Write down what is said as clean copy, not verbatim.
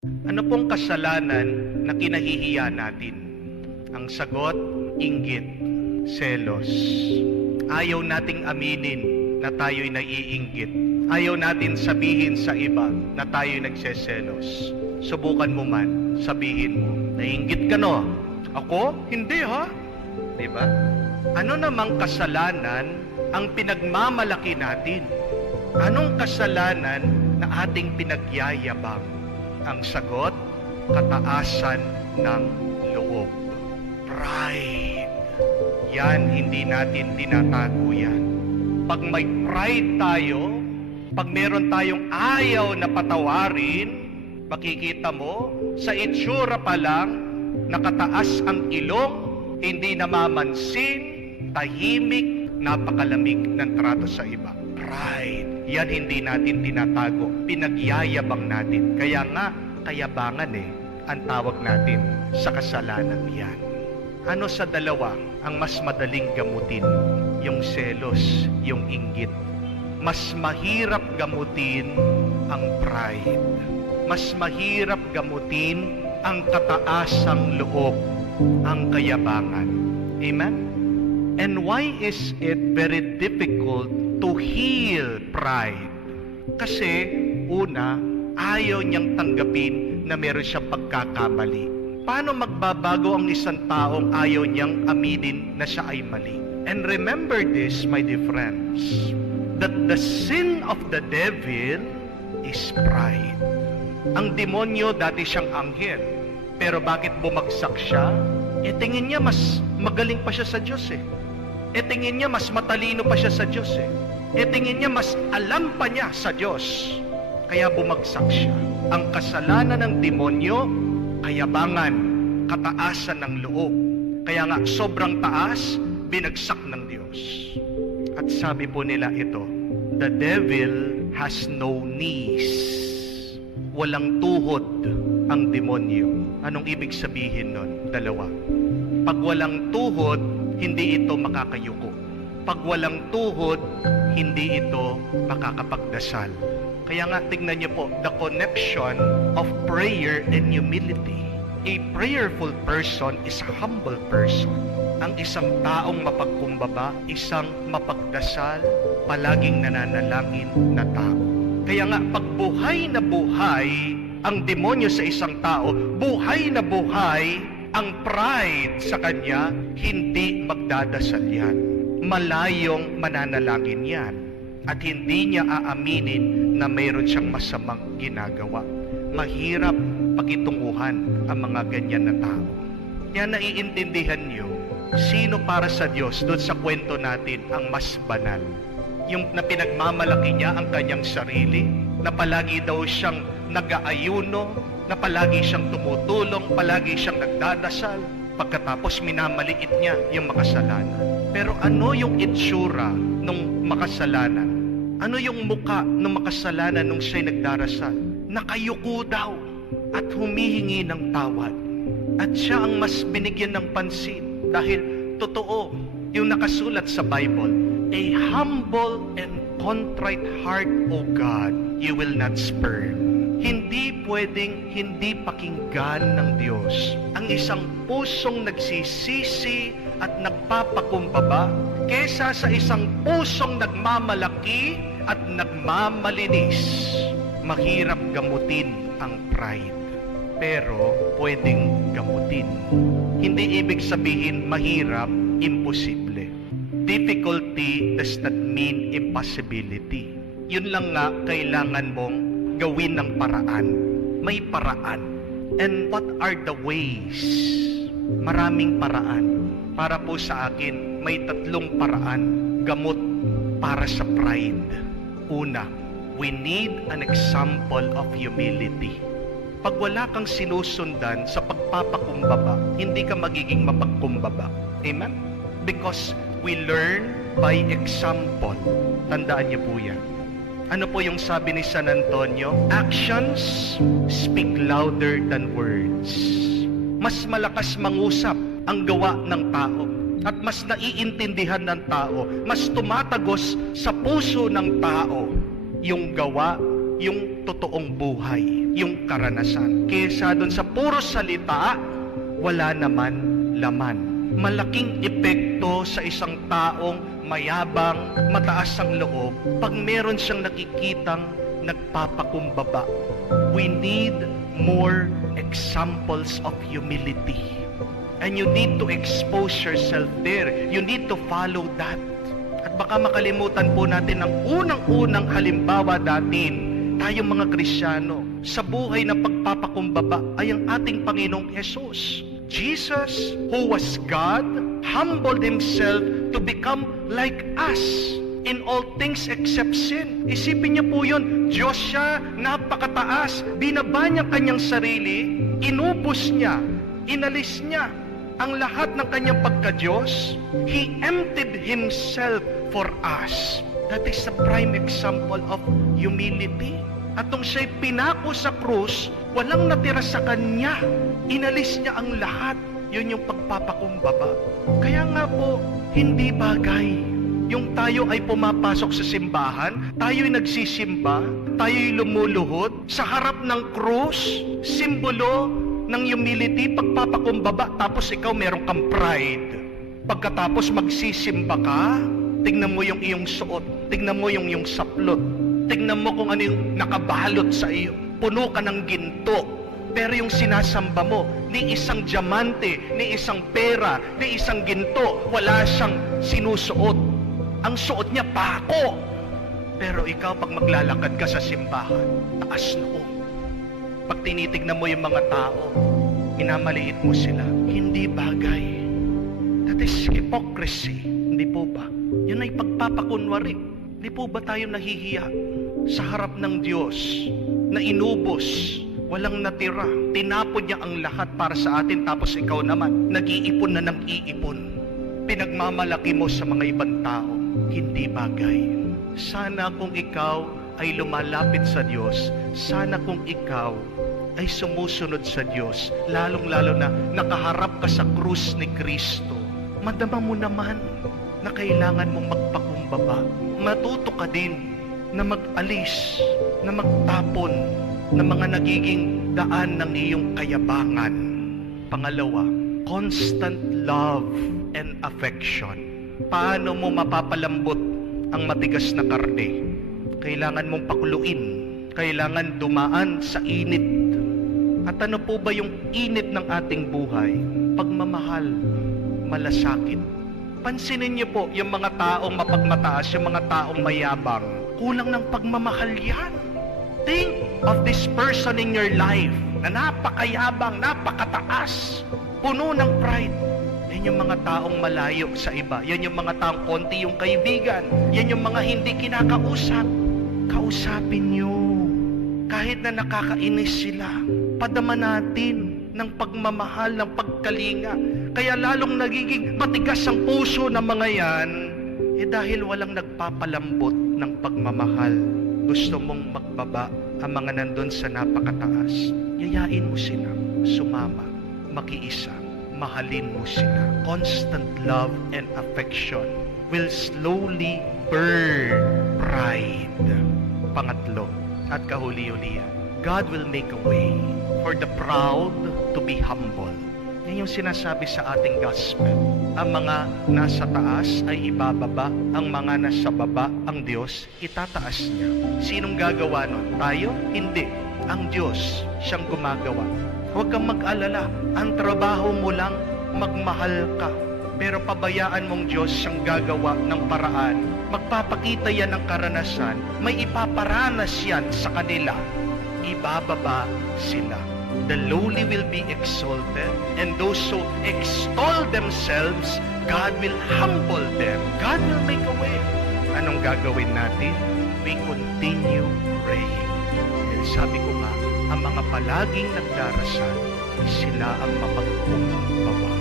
Ano pong kasalanan na kinahihiya natin? Ang sagot, inggit, selos. Ayaw nating aminin na tayo'y naiinggit. Ayaw natin sabihin sa iba na tayo'y nagseselos. Subukan mo man, sabihin mo, naiinggit ka no? Ako? Hindi ha? Diba? Ano namang kasalanan ang pinagmamalaki natin? Anong kasalanan na ating pinagyayabang? Ang sagot, kataasan ng loob. Pride. Yan, hindi natin tinatago yan. Pag may pride tayo, pag meron tayong ayaw na patawarin, makikita mo, sa itsura pa lang, nakataas ang ilong, hindi namamansin, tahimik, napakalamig ng trato sa iba. Pride. Yan hindi natin tinatago. Pinagyayabang natin. Kaya nga, kayabangan ang tawag natin sa kasalanan yan. Ano sa dalawa ang mas madaling gamutin? Yung selos, yung inggit. Mas mahirap gamutin ang pride. Mas mahirap gamutin ang kataasang loob, ang kayabangan. Amen? And why is it very difficult to heal pride? Kasi, una, ayaw niyang tanggapin na meron siyang pagkakamali. Paano magbabago ang isang taong ayaw niyang aminin na siya ay mali? And remember this, my dear friends, that the sin of the devil is pride. Ang demonyo, dati siyang anghel. Pero bakit bumagsak siya? Tingin niya mas magaling pa siya sa Diyos tingin niya mas matalino pa siya sa Diyos tingin niya mas alam pa niya sa Diyos. Kaya bumagsak siya. Ang kasalanan ng demonyo, kayabangan, kataasan ng loob. Kaya nga sobrang taas, binagsak ng Diyos. At sabi po nila ito, the devil has no knees. Walang tuhod ang demonyo. Anong ibig sabihin nun? Dalawa. Pag walang tuhod, hindi ito makakayuko. Pag walang tuhod, hindi ito makakapagdasal. Kaya nga, tingnan niyo po, the connection of prayer and humility. A prayerful person is a humble person. Ang isang taong mapagkumbaba, isang mapagdasal, palaging nananalangin na tao. Kaya nga, pag buhay na buhay ang demonyo sa isang tao, buhay na buhay ang pride sa kanya, hindi magdadasal yan. Malayong mananalangin yan. At hindi niya aaminin na mayroon siyang masamang ginagawa. Mahirap pakitunguhan ang mga ganyan na tao. Kaya naiintindihan niyo, sino para sa Diyos doon sa kwento natin ang mas banal? Yung na pinagmamalaki niya ang kanyang sarili, na palagi daw siyang nag-aayuno, na palagi siyang tumutulong, palagi siyang nagdadasal, pagkatapos minamaliit niya yung makasalanan. Pero ano yung itsura ng makasalanan? Ano yung muka ng makasalanan nung siya'y nagdarasal? Nakayuko daw at humihingi ng tawad. At siya ang mas binigyan ng pansin dahil totoo yung nakasulat sa Bible, a humble and contrite heart, O God, you will not spurn. Hindi pwedeng hindi pakinggan ng Diyos ang isang pusong nagsisisi at nagpapakumbaba kesa sa isang pusong nagmamalaki at nagmamalinis. Mahirap gamutin ang pride, pero pwedeng gamutin. Hindi ibig sabihin mahirap, imposible. Difficulty does not mean impossibility. Yun lang nga kailangan mong gawin ng paraan. May paraan. And what are the ways? Maraming paraan. Para po sa akin, may 3 paraan. Gamot para sa pride. Una, we need an example of humility. Pag wala kang sinusundan sa pagpapakumbaba, hindi ka magiging mapagkumbaba. Amen? Because we learn by example. Tandaan niyo po yan. Ano po yung sabi ni San Antonio? Actions speak louder than words. Mas malakas mangusap ang gawa ng tao at mas naiintindihan ng tao, mas tumatagos sa puso ng tao yung gawa, yung totoong buhay. yung karanasan. Kesa doon sa puro salita, wala naman laman. Malaking epekto sa isang taong mayabang, mataas ang loob, pag meron siyang nakikitang nagpapakumbaba. We need more examples of humility. And you need to expose yourself there. You need to follow that. At baka makalimutan po natin ang unang-unang halimbawa natin, tayong mga Kristiyano, sa buhay ng pagpapakumbaba ay ang ating Panginoong Jesus. Jesus, who was God, humbled Himself to become like us in all things except sin. Isipin niyo po yun, Diyos siya, napakataas, binaba niya kanyang sarili, inubos niya, inalis niya ang lahat ng kanyang pagka-Diyos. He emptied Himself for us. That is a prime example of humility. At nung siya'y pinako sa krus, walang natira sa kanya. Inalis niya ang lahat. Yun yung pagpapakumbaba. Kaya nga po, hindi bagay yung tayo ay pumapasok sa simbahan, tayo'y nagsisimba, tayo'y lumuluhod sa harap ng krus, simbolo ng humility, pagpapakumbaba, tapos ikaw meron kang pride. Pagkatapos magsisimba ka, tingnan mo yung iyong suot, tingnan mo yung iyong saplot, tingnan mo kung ano yung nakabalot sa iyo. Puno ka ng ginto. Pero yung sinasamba mo, ni isang diamante, ni isang pera, ni isang ginto, wala siyang sinusuot. Ang suot niya, pako. Pero ikaw, pag maglalakad ka sa simbahan, taas noo. Pag tinitignan mo yung mga tao, minamaliit mo sila. Hindi bagay. That is hypocrisy. Hindi po ba? Yan ay pagpapakunwari. Hindi po ba tayo nahihiya sa harap ng Diyos na inubos, walang natira, tinapon niya ang lahat para sa atin, tapos ikaw naman, nag-iipon na ng iipon. Pinagmamalaki mo sa mga ibang tao. Hindi bagay. Sana kung ikaw ay lumalapit sa Diyos, sana kung ikaw ay sumusunod sa Diyos, lalong-lalo na nakaharap ka sa krus ni Kristo, madama mo naman na kailangan mong magpakumbaba. Matuto ka din na mag-alis, na magtapon ng mga nagiging daan ng iyong kayabangan. Pangalawa, constant love and affection. Paano mo mapapalambot ang matigas na karne? Kailangan mong pakuluin. Kailangan dumaan sa init. At ano po ba yung init ng ating buhay? Pagmamahal, malasakit. Pansinin niyo po, yung mga taong mapagmataas, yung mga taong mayabang, kulang ng pagmamahal yan. Think of this person in your life na napakayabang, napakataas, puno ng pride. Yan yung mga taong malayo sa iba. Yan yung mga taong konti yung kaibigan. Yan yung mga hindi kinakausap. Kausapin nyo. Kahit na nakakainis sila, padama natin ng pagmamahal, ng pagkalinga. Kaya lalong nagiging matigas ang puso ng mga yan, dahil walang nagpapalambot ng pagmamahal. Gusto mong magbaba ang mga nandun sa napakataas. Yayain mo sila, sumama, makiisa, mahalin mo sila. Constant love and affection will slowly burn pride. Pangatlo, at kahuli-hulihan, God will make a way for the proud to be humble. Yan yung sinasabi sa ating gospel. Ang mga nasa taas ay ibababa, ang mga nasa baba, ang Diyos, itataas niya. Sinong gagawa nun? Tayo? Hindi. Ang Diyos, siyang gumagawa. Huwag kang mag-alala. Ang trabaho mo lang, magmahal ka. Pero pabayaan mong Diyos siyang gagawa ng paraan. Magpapakita yan ng karanasan. May ipaparanas yan sa kanila. Ibababa sila. The lowly will be exalted, and those who extol themselves, God will humble them. God will make a way. Anong gagawin natin? We continue praying. And sabi ko nga, ang mga palaging nagdarasal, sila ang mapagkumbaba.